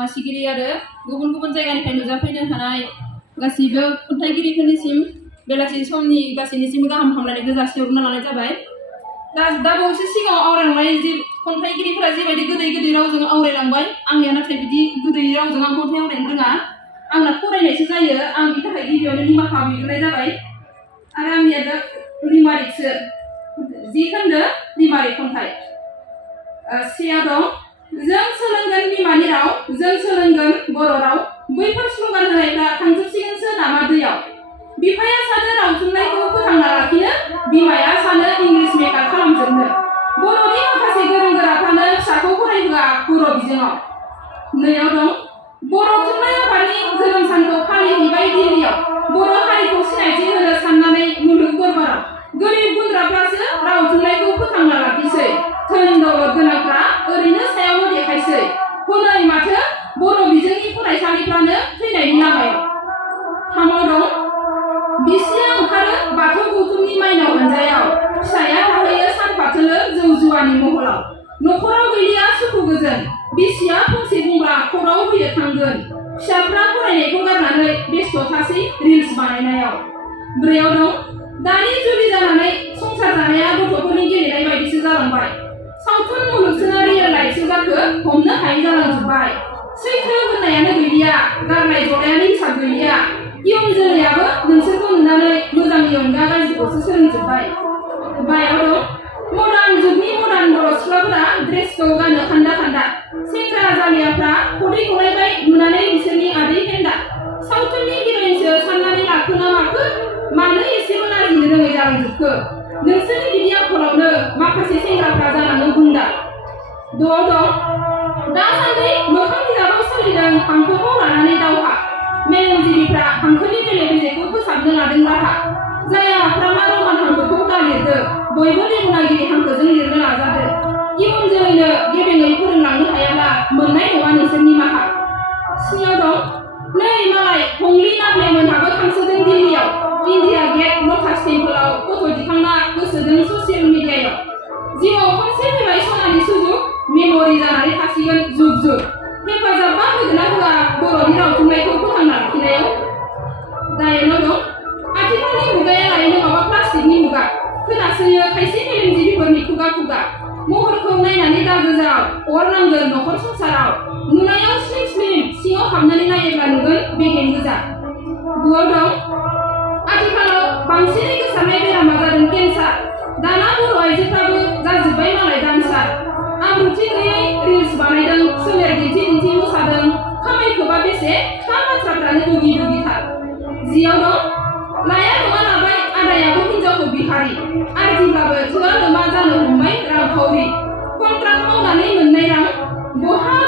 मासिगिरि आरो गुबुन गुबुन जायगानिफ्राय नुजाफैनो हानाय गासैबो खन्थाइगिरिफोरनिसिम बेलासि समनि गासैनिसिम गाहाम हामलायनायखौ जासिहरना लानाय जाबाय। दा बावैसो सिगाङाव आवरायलांनाय जि खन्थाइगिरिफोरा जिबायदि गोदै गोदै रावजों आवरायलांबाय, आंनिया नाथाय बिदि गोदै रावजों आं खन्थाइ आवरायनो रोङा। आंना फरायनायसो जायो। आं बिनि थाखाय गिबियावनो निमाहा बिग्रोनाय जाबाय। आरो आंनिया दा रिमारिकसो 10 खोन्दो रिमारिक खन्थाइ। सेयाव दं जों सोलोंगोन बिमानि राव, जों सोलोंगोन बर' राव, बैफोर स्लगान होनायफ्रा थांजोबसिगोनसो नामा दैयाव। बिफाया सानो राव थुनलाइखौ फोथांना लाखिनो, बिमाया सानो इंलिस मेकार खालामजोबनो। बर'नि माखासे गोरों गोराफ्रानो फिसाखौ फरायहोआ बर' बिजोङाव। नैयाव दं बर' थुनलाइ आफादनि जोनोम सानखौ फालिहैबाय दिल्लीयाव, बर' हारिखौ सिनायथि होनो साननानै मुलुग दरबाराव। गोरिब गुन्द्राफ्रासो राव थुनलाइखौ फोथांना लाखिसै, धोन दौलत गोनांफ्रा ओरैनो सायावल' देखायसै। हनै माथो बर' बिजोंनि फरायसालिफ्रानो थैनायनि लामायाव। 3आव दं बिसिया ओंखारो बाथौ गौथुमनि माइनाव हानजायाव, फिसाया थाहैयो सानफाथोलो जौ जुवानि महलाव। न'खराव गैलिया सुखु गोजोन, बिसिया फंसे बुंब्ला खराव होयो थांगोन। फिसाफ्रा फरायनायखौ गारनानै बेस्थ' थासै रिल्स बानायनायाव। 4आव दं दानि जुलि जानानै संसार जानाया गथ'फोरनि गेलेनाय बायदिसो जालांबाय। सावथुन मुलुगसोना रियेल लाइफसो जाखो हमनो हायै जालांजोब्बाय। सैथो होननायानो गैलिया, गारनाय जलायानो हिसाब गैलिया। इयुन जोलैयाबो नोंसोरखौ नुनानै मोजांनि अनगा गाज्रिखौसो सोलोंजोब्बाय। 5आव दं मडार्न जुगनि मडार्न बर' सिख्लाफोरा ड्रेसखौ गानो खान्दा खान्दा। सेंग्रा जालियाफ्रा खदै गलायबाय नुनानै बिसोरनि आदै फेन्दा। सावथुननि हिर'इनसो साननानै लाखो ना माखो, मानो एसेबो लाजिनो रोङै जालांजोबखो। नोंसोरनि बिदि आखलावनो माखासे सेंग्राफ्रा जालाङो गुन्दा। 6आव दं दासान्दि मोखां बिजाबाव सोलिदों हांखोखौ लानानै दावहा। मेलेमजिबिफ्रा हांखोनि बेले बेजेखौ फोसाबनो लादों राहा। जाया अख्राङा रमान हांखोखौ दा लिरदो, बयबो देबनागिरि हांखोजों लिरनो नाजादो। इयुन जोलैनो गेबेङै फोरोंलांनो हायाब्ला मोननाय नङा नोंसोर निमाहा। 7आव दं नै मालाय हंलि नाब्ले मोनहाबो थांसोदों दिल्लीयाव। इन्डिया गेट लटास टेम्पोलाव फट' दिखांना गोसोदों ससियेल मिडियायाव। जिउआव खनसे फैबाय सनानि सुजुग, मेम'रि जानानै थासिगोन जुग जुग। हेफाजाबा होगोन ना होआ बर'नि राव थुनलाइखौ फोथांना लाखिनायाव। 9आव दं आथिखालनि मुगाया लायनो माबा प्लास्टिकनि मुगा, खोनासोयो खायसे मेलेमजिबिफोरनि खुगा खुगा। महरखौ नायनानै दागो जाव, अर नांगोन न'खर संसाराव। नुनायाव स्लिम स्लिम, सिङाव हाबनानै नायोब्ला नुगोन बेगें गोजा। 9आव दं आथिखालाव बांसिनै गोसारनाय बेरामा जादों केन्सार। दाना बर' आइजोफ्राबो जाजोब्बाय मालाय डान्सार। आब्रुथि गैयै रिल्स बानायदों, सोलेर दिन्थि दिन्थि मोसादों। खामायखोबा बेसे, खोथा बाथ्राफ्रानो दुगि दुगिथार। 10आव दं लाया नङा लाबाय आदायाबो हिनजावखौ बिहारि। आरजिब्लाबो थोआ लोमा जानो हमबाय रांखावरि। कन्ट्राक्ट मावनानै मोननाय रां बहा